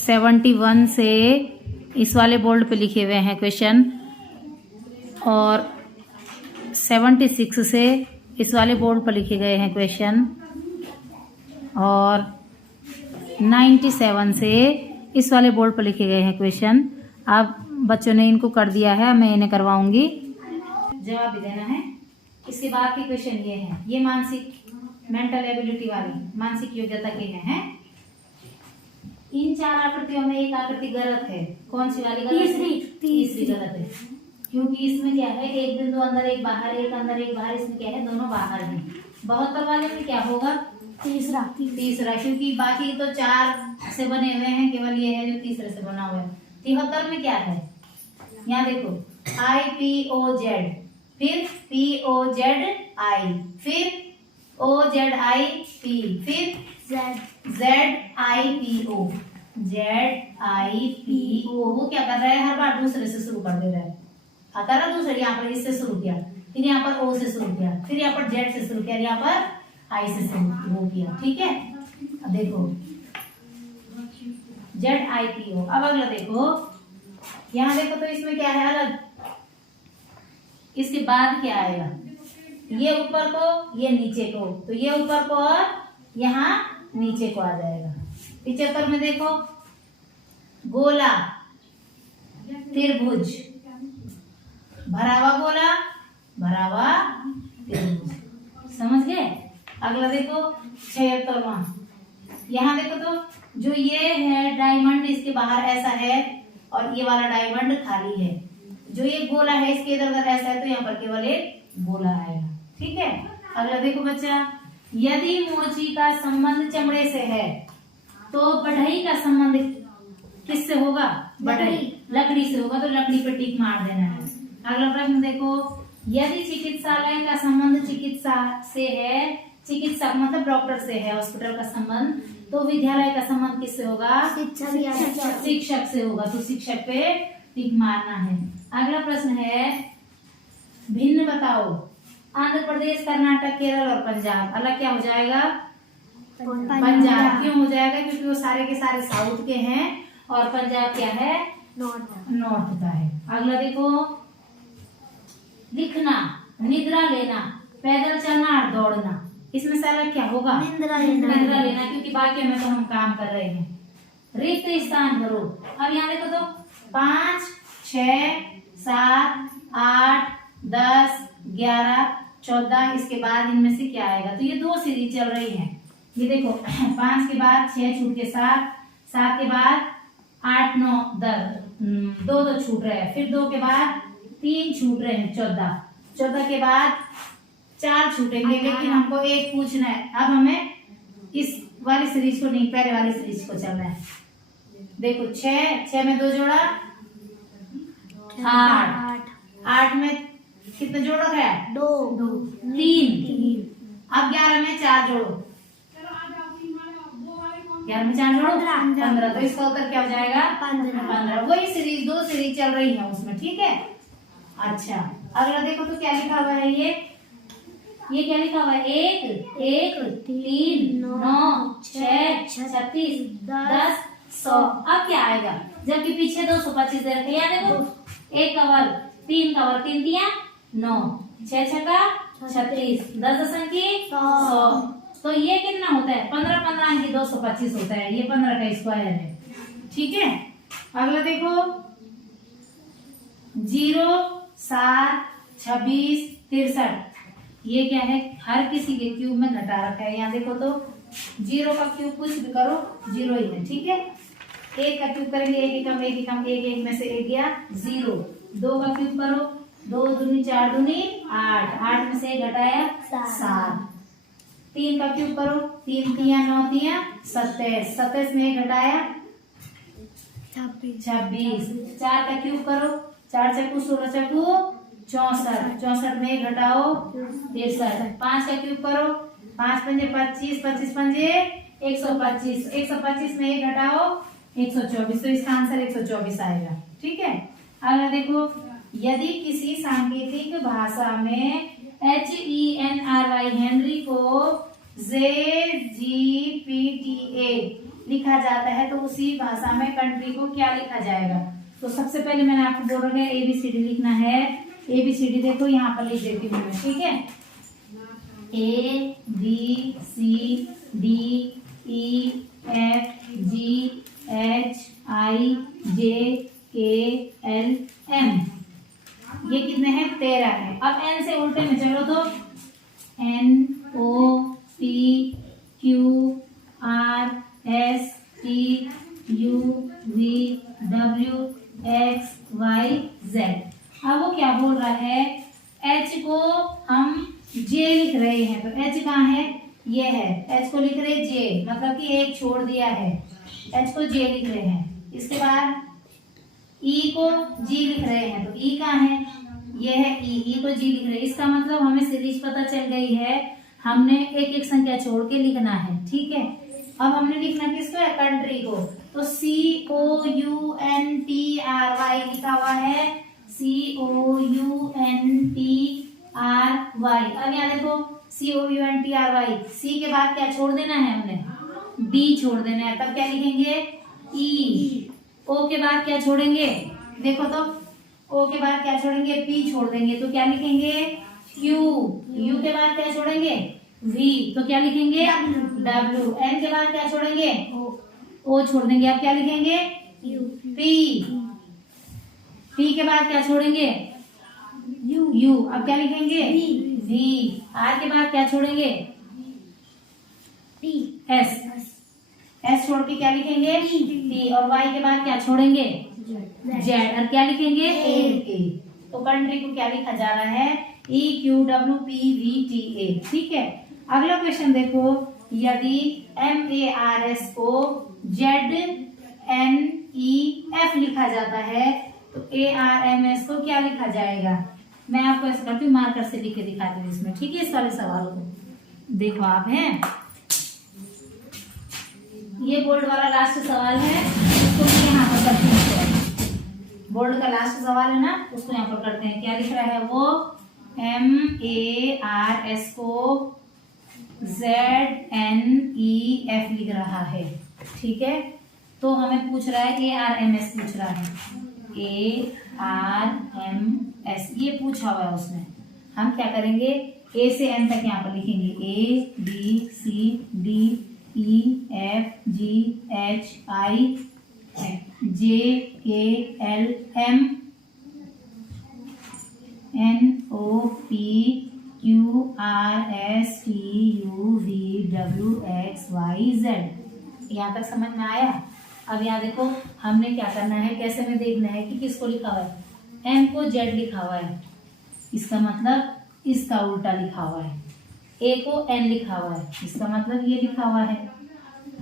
71 से इस वाले बोर्ड पे लिखे हुए हैं क्वेश्चन, और 76 से इस वाले बोर्ड पर लिखे गए हैं क्वेश्चन, और 97 से इस वाले बोर्ड पर लिखे गए हैं क्वेश्चन। अब बच्चों ने इनको कर दिया है, मैं इन्हें करवाऊंगी, जवाब भी देना है। इसके बाद के क्वेश्चन ये हैं, ये मानसिक मेंटल एबिलिटी वाली मानसिक योग्यता के हैं। इन 4 आकृतियों में एक आकृति गलत है। कौन सी वाली गलत है? तीसरी गलत है, क्योंकि इसमें क्या है, एक बिंदु अंदर एक बाहर, एक अंदर एक बाहर, इसमें क्या है, दोनों बाहर हैं। 72 वाले में क्या होगा? तीसरा, क्योंकि बाकी तो 4 से बने हुए हैं, केवल ये है जो तीसरे से बना हुआ है। 73 में क्या है, यहाँ देखो, IPOZ, फिर POZI, फिर OZIP, फिर ZIPO, वो क्या कर रहा है, हर बार दूसरे से शुरू कर दे रहा है। आता ना दूसरे, यहाँ पर इससे शुरू किया, फिर यहाँ पर O से शुरू किया, फिर यहाँ पर Z से शुरू किया, यहाँ पर I से शुरू किया। ठीक है, अब देखो ZIPO। अब अगला देखो, यहाँ देखो तो इसमें क्या है अलग, इसके बाद क्या आएगा, ये ऊपर को, ये नीचे को, तो ये ऊपर को और यहाँ नीचे को आ जाएगा। 75 में देखो, गोला, त्रिभुज, भरा हुआ गोला, भरा हुआ त्रिभुज, समझ गए। अगला देखो 76वां, यहाँ देखो तो जो ये है डायमंड, इसके बाहर ऐसा है और ये वाला डायमंड खाली है। जो ये गोला है इसके इधर उधर ऐसा है, तो यहाँ पर केवल एक गोला आएगा। ठीक है, अगला देखो बच्चा, यदि मोची का संबंध चमड़े से है तो बढ़ई का संबंध किससे होगा? बढ़ई, लकड़ी से होगा, तो लकड़ी पे टिक मार देना है। अगला प्रश्न देखो, यदि चिकित्सालय का संबंध चिकित्सा से है, चिकित्सक मतलब डॉक्टर से है, हॉस्पिटल का संबंध, तो विद्यालय का संबंध किससे होगा? शिक्षक से होगा, तो शिक्षक पे टिक मारना है। अगला प्रश्न है, भिन्न बताओ, आंध्र प्रदेश, कर्नाटक, केरल और पंजाब। अलग क्या हो जाएगा? पंजाब। क्यों हो जाएगा? क्योंकि वो सारे के सारे साउथ के हैं और पंजाब क्या है? नॉर्थ का है। अगला देखो, लिखना, निद्रा लेना, पैदल चलना और दौड़ना, इसमें से अलग क्या होगा? निद्रा लेना, क्योंकि बाकी में तो हम काम कर रहे हैं। रिक्त स्थान भरो। अब यहाँ देखो तो 5, 6, 7, 8, 10, 11, 14, इसके बाद इनमें से क्या आएगा? तो ये 2 सीरीज चल रही है। ये देखो 5 के बाद 6 छूट के 7, 7 के बाद 8, 9, 10, 2 छूट रहे हैं, फिर 2 के बाद 3 छूट रहे हैं, 14, 14 के बाद 4 छूटेंगे, लेकिन हमको एक पूछना है। अब हमें इस वाली सीरीज को नहीं, पहले वाली सीरीज को चलना है। देखो 6 में 2 जोड़ा 8, 8 में कितने जोड़ रखा है? 2, 3। अब 11 में 4 जोड़ो, 11 में 4 जोड़ो 15, तो इसका उत्तर क्या हो जाएगा? 15। वही सीरीज 2 सीरीज चल रही है उसमें। ठीक है, अच्छा अगला देखो तो क्या लिखा हुआ है, ये क्या लिखा हुआ है? 1, 3, 9, 6, 36, 10, 100। अब क्या आएगा? जबकि पीछे 225 दे रखे, यहाँ देखो 1 कवर 3 कवर, 3 दिया 9, 6 छक्का 36, 10 दशंकी 100। तो ये कितना होता है? 15 अंकी 225 होता है, ये 15 का स्क्वायर है। ठीक है, अगला देखो 0, 7, 26, 63, ये क्या है? हर किसी के क्यूब में घटा रखा है। यहाँ देखो तो 0 का क्यूब कुछ भी करो 0 ही है। ठीक है, 1 का क्यूब करेंगे 1 एकम 1 एकम 1 1 में से 1 गया 0। 2 का क्यूब करो 2 दूनी 4 दूनी 8, 8 में से 1 घटाया 7। 3 का क्यूब करो 3 तिया 9 तिया 27, 27 में 1 घटाया 26। 4 का क्यूब करो 4 चक्कू 16 चक्कू 64, 64 में 1 घटाओ 63। 5 का क्यूब करो 5 पंजे 25, 25 पंजे 125, 125 में 1 घटाओ 124, तो इसका आंसर 124 आएगा। ठीक है, अगला देखो, यदि किसी सांकेतिक भाषा में HENRY हेनरी को JGPTA लिखा जाता है तो उसी भाषा में कंट्री को क्या लिखा जाएगा। तो सबसे पहले मैंने आपको बोल रहा है ABCD लिखना है। ABCD देखो यहाँ पर लिख देती हूँ मैं, ठीक है। ABCDEFGHIJKLM, ये कितने हैं? 13 है। अब N से उल्टे में चलो तो NOPQRSTUVWXYZ। अब वो क्या बोल रहा है? H को हम J लिख रहे हैं, तो H कहाँ है? ये है। H को लिख रहे J, मतलब कि एक छोड़ दिया है, H को J लिख रहे हैं। इसके बाद E को G लिख रहे हैं, तो E कहाँ है? ये है E को G लिख रहे हैं। इसका मतलब हमें सीरीज पता चल गई है, हमने एक एक संख्या छोड़ के लिखना है, ठीक है। अब हमने लिखना किसको है? कंट्री को। तो COUNTRY लिखा हुआ है, COUNTRY। अब यहाँ देखो COUNTRY, C के बाद क्या छोड़ देना है? हमने D छोड़ देना है, तब क्या लिखेंगे? E। O के बाद क्या छोड़ेंगे? देखो तो O के बाद क्या छोड़ेंगे? P छोड़ देंगे, तो क्या लिखेंगे? Q। U के बाद क्या छोड़ेंगे? V, तो क्या लिखेंगे? W। N के बाद क्या छोड़ेंगे? O छोड़ देंगे, अब क्या लिखेंगे? P। T के बाद क्या छोड़ेंगे? U, अब क्या लिखेंगे? V। R के बाद क्या छोड़ेंगे? S। S छोड़ के क्या लिखेंगे? T। और Y के बाद क्या छोड़ेंगे? Z। और क्या लिखेंगे? A। तो कंट्री को क्या लिखा जा रहा है? EQWPVTA, ठीक है। अगला क्वेश्चन देखो, यदि MARS को ZNEF लिखा जाता है तो ARMS को क्या लिखा जाएगा? मैं आपको ऐसा करती हूँ, मार्कर से लिख के दिखाती हूँ इसमें, ठीक है। इस वाले सवाल को देखो आप, हैं ये बोर्ड वाला लास्ट सवाल है, उसको यहाँ पर करते हैं। बोर्ड का लास्ट सवाल है ना, उसको यहाँ पर करते हैं। क्या लिख रहा है वो? MARS को ZNEF लिख रहा है, ठीक है। तो हमें पूछ रहा है ARMS पूछ रहा है, ARMS ये पूछा हुआ है उसमें। हम क्या करेंगे? A से N तक यहाँ पर लिखेंगे, ABCDEFGHIJKLM NOPQRSTUVWXYZ। यहाँ तक समझ में आया? अब यहाँ देखो हमने क्या करना है, कैसे में देखना है कि किसको लिखा हुआ है। M को Z लिखा हुआ है, इसका मतलब इसका उल्टा लिखा हुआ है। A को N लिखा हुआ है, इसका मतलब ये लिखा हुआ है।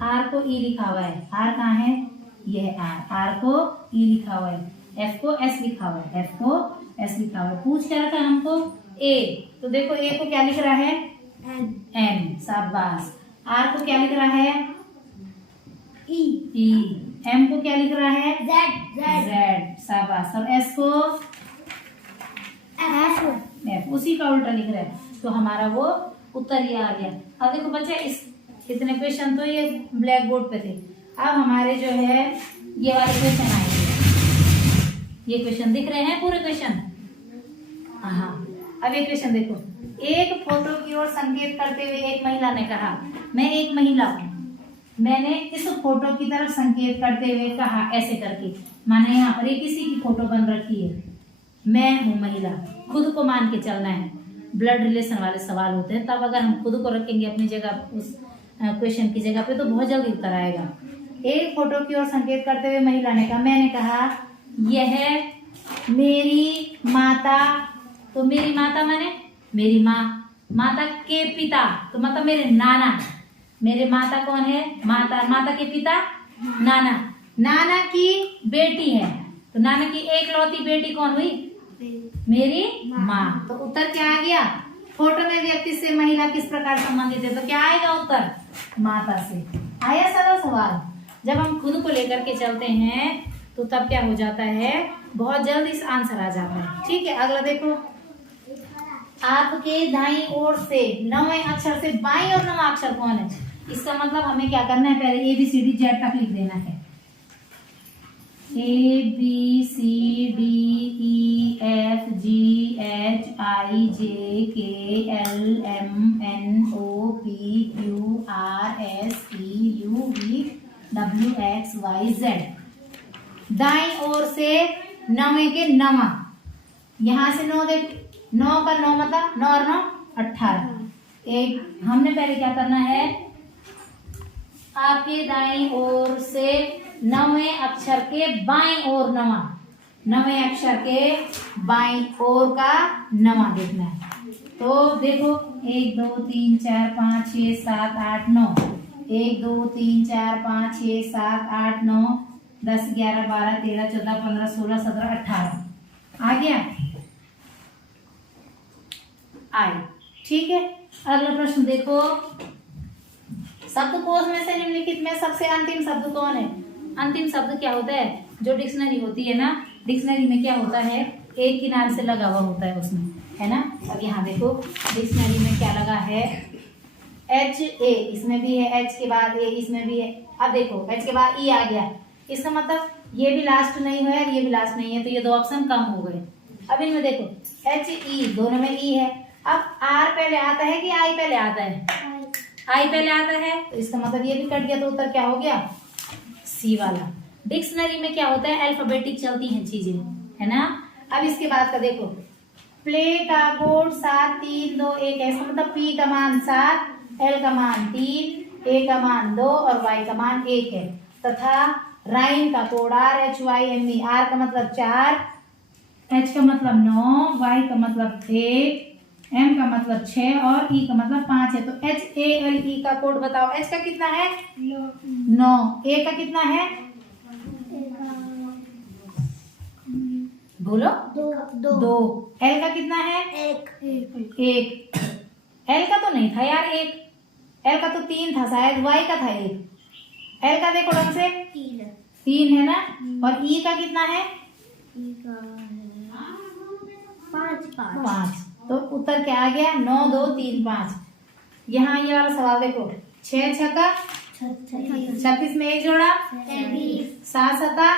R को E लिखा हुआ है, R कहाँ है? ये है R। R को E लिखा हुआ है। F को S लिखा हुआ है, F को S लिखा हुआ है। पूछ क्या रखा है हमको? A। तो देखो A को क्या लिख रहा है? N। शाबाश। R को क्या लिख रहा है? E। M को क्या लिख रहा है? Z। शाबाश। और S को F। उसी का उल्टा लिख रहा है, तो हमारा वो उत्तर ये आ गया। अब देखो बच्चा, इतने क्वेश्चन तो ये ब्लैक बोर्ड पे थे। अब हमारे जो है ये वाले क्वेश्चन आएंगे। ये क्वेश्चन दिख रहे हैं पूरे क्वेश्चन? हाँ। अब ये क्वेश्चन देखो, एक फोटो की ओर संकेत करते हुए एक महिला ने कहा, मैं एक महिला हूँ। मैंने इस फोटो की तरफ संकेत करते हुए कहा, ऐसे करके, माने यहाँ पर किसी की फोटो बन रखी है। मैं हूँ महिला, खुद को मान के चलना है। ब्लड रिलेशन वाले सवाल होते हैं, तब अगर हम खुद को रखेंगे अपनी जगह उस क्वेश्चन की जगह पे तो बहुत जल्दी उत्तर आएगा। एक फोटो की ओर संकेत करते हुए महिला ने कहा, मैंने कहा यह मेरी माता। तो मेरी माता माने मेरी माँ, माता के पिता तो मतलब मेरे नाना। मेरे माता कौन है? माता। माता के पिता नाना। नाना की बेटी है, तो नाना की एक लौती बेटी कौन हुई? मेरी माँ। तो उत्तर क्या आ गया? फोटो में व्यक्ति से महिला किस प्रकार संबंधित है, तो क्या आएगा उत्तर? माता से। आया सरल सवाल। जब हम खुद को लेकर के चलते हैं तो तब क्या हो जाता है, बहुत जल्दी इस आंसर आ जाता है। ठीक है, अगला देखो, आपके दाईं ओर से 9वें अक्षर से बाईं ओर 9वां अक्षर कौन है? इसका मतलब हमें क्या करना है, पहले ABCD Z तक लिख देना है। ABCDEFGHIJKLMNOPQRSTUVWXYZ। दाईं ओर से 9 के 9, यहाँ से 9 देख, 9 का 9 मतलब 9 और 9 18। एक हमने पहले क्या करना है, आपके दाईं ओर से 9वें अक्षर के बाईं ओर 9वें अक्षर के बाईं ओर का 9 देखना है। तो देखो 1 2 3 4 5 6 7 8 9, 1 2 3 4 5 6 7 8 9 10 11 12 13 14 15 16 17 18 आ गया, आई। ठीक है, अगला प्रश्न देखो, शब्दकोश में से निम्नलिखित में सबसे अंतिम शब्द कौन है? अंतिम शब्द क्या होता है? जो डिक्शनरी होती है ना, डिक्शनरी में क्या होता है, एक किनारे से लगा हुआ होता है उसमें, है ना। अब यहाँ देखो डिक्शनरी में क्या लगा है, HA, इसमें भी है, H के बाद A, इसमें भी है। अब देखो H के बाद E आ गया, इसका मतलब ये भी लास्ट नहीं है और ये भी लास्ट नहीं है, तो ये 2 ऑप्शन कम हो गए। अब इनमें देखो HE, दोनों में E है। अब R पहले आता है कि I पहले आता है? I पहले आता है, तो इसका मतलब ये भी कट गया, तो उत्तर क्या हो गया, C वाला। डिक्शनरी में क्या होता है, अल्फाबेटिक चलती हैं चीजें, है ना। अब इसके बाद का देखो, प्ले का कोड 7 3 2 1 है, इसका मतलब P का मान 7, L का मान 3, A का मान 2 और Y का मान 1 है। तथा राइम का कोड RHYME, R का मतलब 4, H का मतलब 9, Y का मतलब 1, M का मतलब 6 और E का मतलब 5 है। तो HALE का कोड बताओ, H का कितना है, 9, A का कितना है, बोलो, 2, L का कितना है, 1, L का तो नहीं था यार 1, L का तो 3 था शायद, Y का था 1, L का देखो ढंग से 3 है ना, और E का कितना है, 5। तो उत्तर क्या आ गया, 9 2 3 5। यहाँ ये वाला सवाल देखो, 6 छक्का 36 में 1 जोड़ा, 7 सता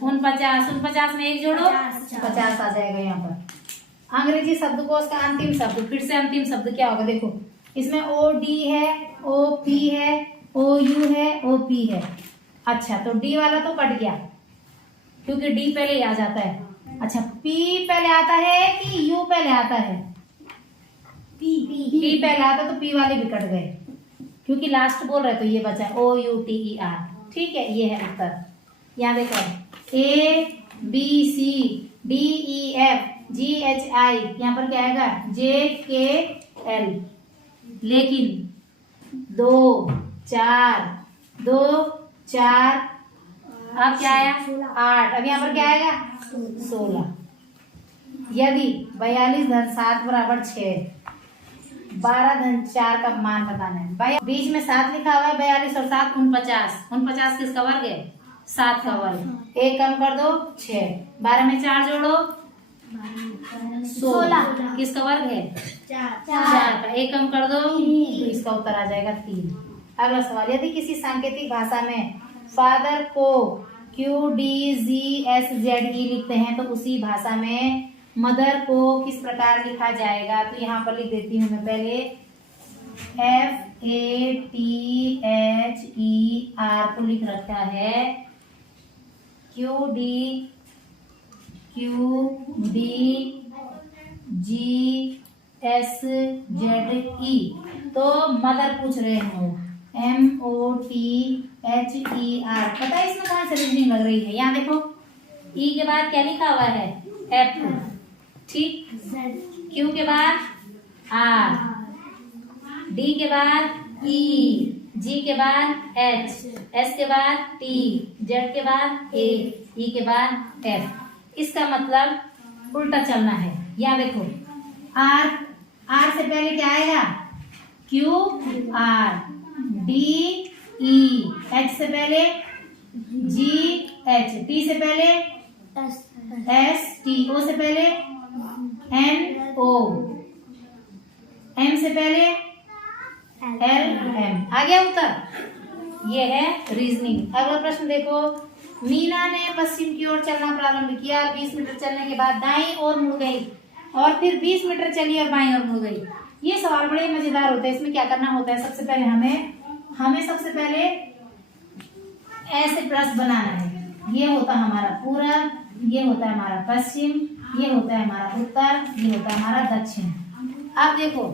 49 में 1 जोड़ो 50 आ जाएगा यहाँ पर। अंग्रेजी शब्दकोश का अंतिम शब्द, फिर से अंतिम शब्द क्या होगा, देखो इसमें OD है, OP है, OU है, OP है। अच्छा, तो D वाला तो कट गया क्योंकि D पहले ही आ जाता है। अच्छा, P पहले आता है कि U पहले आता है? P पहले आता, तो P वाले भी कट गए क्योंकि लास्ट बोल रहे, तो ये बचा OUTER। ठीक है, ये है उत्तर। यहाँ देखो ABCDEFGHI, यहाँ पर क्या आएगा, JKL, लेकिन 2 4 2 4, अब क्या आया 8, अब यहाँ पर क्या आएगा 16। यदि 42 धन 7 बराबर 6, 12 धन 4 का मान बताना है। बीच में 7 लिखा हुआ है, 42 और 7 49 किसका वर्ग है, 7 का वर्ग। 1 कम कर दो 6, 12 में 4 जोड़ो 16, किसका वर्ग है 4 का। 1 कम कर दो, तो इसका उत्तर आ जाएगा 3। अगला सवाल, यदि किसी सांकेतिक भाषा में फादर को QDZSZE लिखते हैं, तो उसी भाषा में मदर को किस प्रकार लिखा जाएगा? तो यहाँ पर लिख देती हूँ मैं पहले, FATHER को लिख रखा है QDZE, तो मदर पूछ रहे हो MOTHER। पता है इसमें कौन सी रीजनिंग लग रही है? यहाँ देखो E के बाद क्या लिखा हुआ है, F, ठीक, Q के बाद R, D के बाद E, G के बाद H, S के बाद T, Z के बाद A, E के बाद F। इसका मतलब उल्टा चलना है। यहाँ देखो R से पहले क्या आएगा, Q R, D E, H से पहले G H, T से पहले S T, O से पहले N O, M से पहले LM। आ गया उत्तर। ये है रीजनिंग। अगला प्रश्न देखो, मीना ने पश्चिम की ओर चलना प्रारंभ किया, 20 मीटर चलने के बाद दाईं ओर मुड़ गई और फिर 20 मीटर चली और बाईं ओर मुड़ गई। ये सवाल बड़े मजेदार होते हैं। इसमें क्या करना होता है, सबसे पहले हमें सबसे पहले ऐसे प्लस बनाना है। ये होता है हमारा पूरब, ये होता है हमारा पश्चिम, ये होता है हमारा उत्तर, ये होता है हमारा दक्षिण। अब देखो,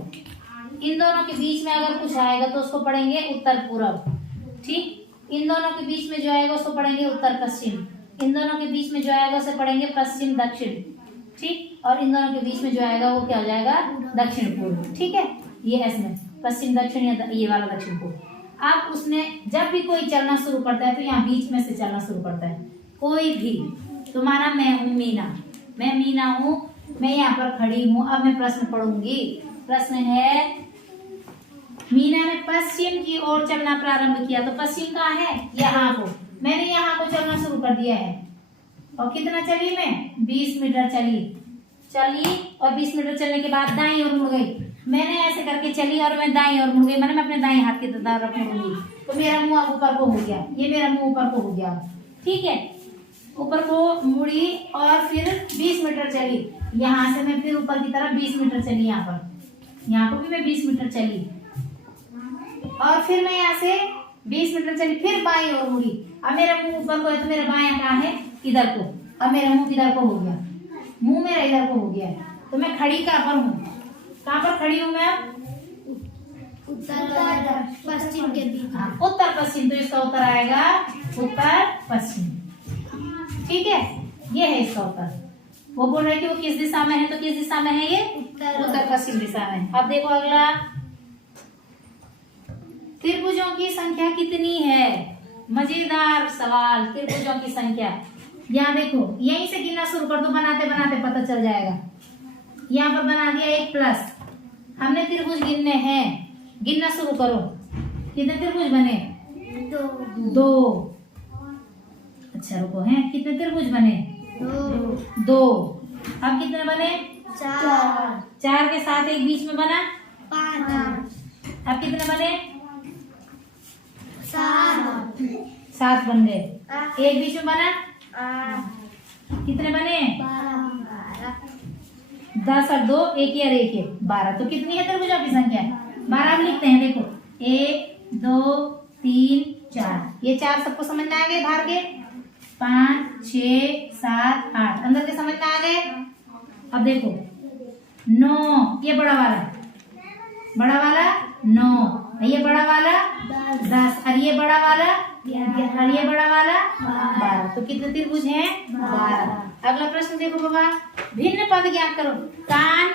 इन दोनों के बीच में अगर कुछ आएगा तो उसको पढ़ेंगे उत्तर पूरब, ठीक। इन दोनों के बीच में जो आएगा उसको पढ़ेंगे उत्तर पश्चिम, इन दोनों के बीच में जो आएगा उसे पढ़ेंगे पश्चिम दक्षिण, ठीक। और इन दोनों के बीच में जो आएगा वो क्या हो जाएगा, दक्षिण पूर्व, ठीक है। ये इसमें पश्चिम दक्षिण या ये वाला दक्षिण पूर्व। अब उसने जब भी कोई चलना शुरू करता है तो यहाँ बीच में से चलना शुरू करता है। कोई भी, तो माना मैं हूँ मीना, मैं मीना हूँ, मैं यहाँ पर खड़ी हूँ। अब मैं प्रश्न पढ़ूंगी। प्रश्न है, मीना ने पश्चिम की ओर चलना प्रारंभ किया, तो पश्चिम कहाँ है, यहाँ को। मैंने यहाँ को चलना शुरू कर दिया है और कितना चली मैं, 20 मीटर चली और 20 मीटर चलने के बाद दाईं ओर मुड़ गई। मैंने ऐसे करके चली और मैं दाईं ओर मुड़ गई, मैंने अपने दाईं हाथ की तरफ मुड़ूंगी तो मेरा मुंह अब ऊपर को हो गया, ये मेरा मुंह ऊपर को हो गया, ठीक है। ऊपर को मुड़ी और फिर 20 मीटर चली, यहाँ से मैं फिर ऊपर की तरफ 20 मीटर चली, यहाँ पर भी मैं 20 मीटर चली और फिर मैं यहाँ से 20 मीटर चली, फिर बाईं ओर मुड़ी। अब मेरा मुंह ऊपर को है तो मेरा बायां कहाँ है, इधर को। अब मेरा मुंह इधर को हो गया, मुंह मेरा इधर को हो गया है। तो मैं खड़ी कहाँ पर हूँ, कहाँ पर खड़ी हूँ मैं, उत्तर पश्चिम के बीच। उत्तर पश्चिम, तो इसका उत्तर आएगा उत्तर पश्चिम, ठीक है। ये है इसका उत्तर। वो बोल रहे कि वो किस दिशा में है, तो किस दिशा में है, ये उत्तर पश्चिम दिशा में। अब देखो अगला, त्रिभुजों की संख्या कितनी है। मजेदार सवाल, त्रिभुजों की संख्या। यहाँ देखो, यहीं से गिनना शुरू कर दो, बनाते बनाते पता चल जाएगा। यहाँ पर बना दिया एक प्लस, हमने त्रिभुज गिनने हैं, गिनना शुरू करो। कितने त्रिभुज बने, 2। अच्छा रुको, हैं कितने त्रिभुज बने, 2। अब कितने बने, 4 के साथ एक बीच में बना 5। अब कितने बने, 7 बन गए। एक बीच में बना, कितने बने, 10 और 2, 1 और 1, 12। तो कितनी है त्रिभुजों की संख्या, 12 लिखते हैं। देखो 1 2 3 4, ये 4 सबको समझ में आ गए, बाहर के 5 6 7 8 अंदर के समझ में आ गए। अब देखो 9, ये बड़ा वाला 9, ये बड़ा वाला 10 और ये बड़ा वाला 12। तो कितने त्रिभुज हैं, 12। अगला प्रश्न देखो बाबा, भिन्न पद ज्ञात करो। कान,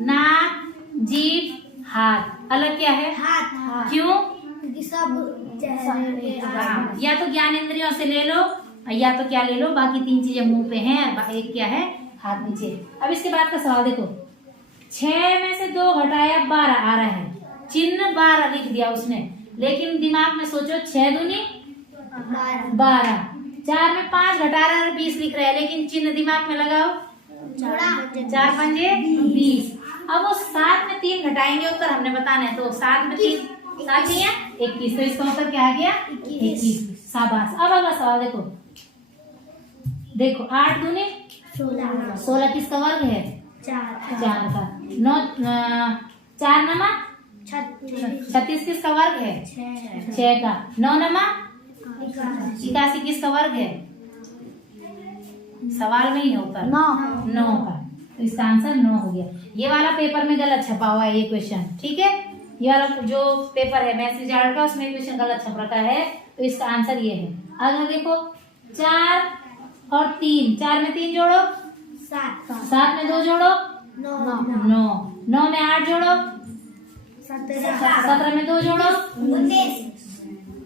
नाक, जीभ, हाथ। अलग क्या है, हाथ। क्यों, सब या तो ज्ञानेंद्रियों से ले लो या तो क्या ले लो, बाकी 3 चीजें मुंह पे हैं, एक क्या है, हाथ नीचे। अब इसके बाद का सवाल देखो, 6 में से 2 घटाया 12 आ रहा है, चिन्ह 12 लिख दिया उसने, लेकिन दिमाग में सोचो 6 दूनी 12, 4 में 5 घटा रहा है 20 लिख रहा है, लेकिन चिन्ह दिमाग में लगाओ, 4 पंजे 20। अब वो 7 में 3 घटाएंगे, उत्तर हमने बताना है, तो 7 में 3 7 21, तो इसका उत्तर क्या आ गया, 21। शाबाश। अब अगला सवाल देखो 8 दूनी 16 किसका वर्ग है, 4 का। 9 4 नमा 36 किसका वर्ग है, 6 का। 9 नमा 81 किसका वर्ग है, सवाल में ही होता है 9 का, तो इसका आंसर 9 हो गया। ये वाला पेपर में गलत छपा हुआ है ये क्वेश्चन, ठीक है। ये वाला जो पेपर है मैथ्स रिजल्ट का, उसमें क्वेश्चन गलत छप रखा है, तो इसका आंसर ये है। अगला देखो 4 और 3, 4 में 3 जोड़ो 7 में 2 जोड़ो 9, 9 में 8 जोड़ो 17 में 2 जोड़ो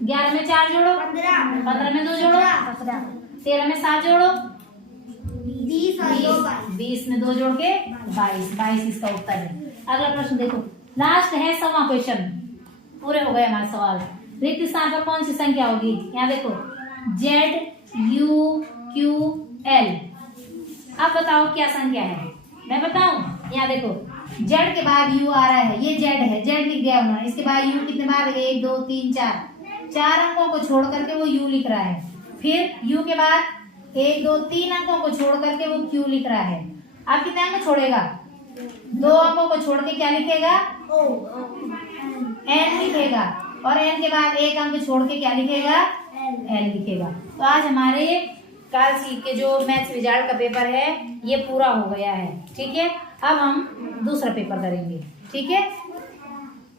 11 में 4 जोड़ो 15 में 2 जोड़ो 13 में 7 जोड़ो 20 में 2 जोड़ के 22 इसका उत्तर है। अगला प्रश्न देखो, लास्ट है 7वां क्वेश्चन, पूरे हो गए हमारे सवाल। रिक्त स्थान पर कौन सी संख्या होगी, यहाँ देखो ZUQL। अब बताओ क्या संख्या है, मैं बताऊं, यहाँ देखो जेड के बाद यू आ रहा है, ये जेड है, जेड लिख दिया उन्होंने। इसके बाद यू कितने बार, 1 2 3 4 अंकों को छोड़ करके वो यू लिख रहा है। फिर यू के बाद 1 2 3 अंकों को छोड़ करके वो क्यू लिख रहा है। अब कितने अंक छोड़ेगा, 2 अंकों को छोड़ के क्या लिखेगा, एन लिखेगा। और एन के बाद 1 अंक छोड़ के क्या लिखेगा, एल लिखेगा। तो आज हमारे काल सी के जो मैथ्स विजार्ड का पेपर है ये पूरा हो गया है। ठीक है, अब हम दूसरा पेपर करेंगे। ठीक है।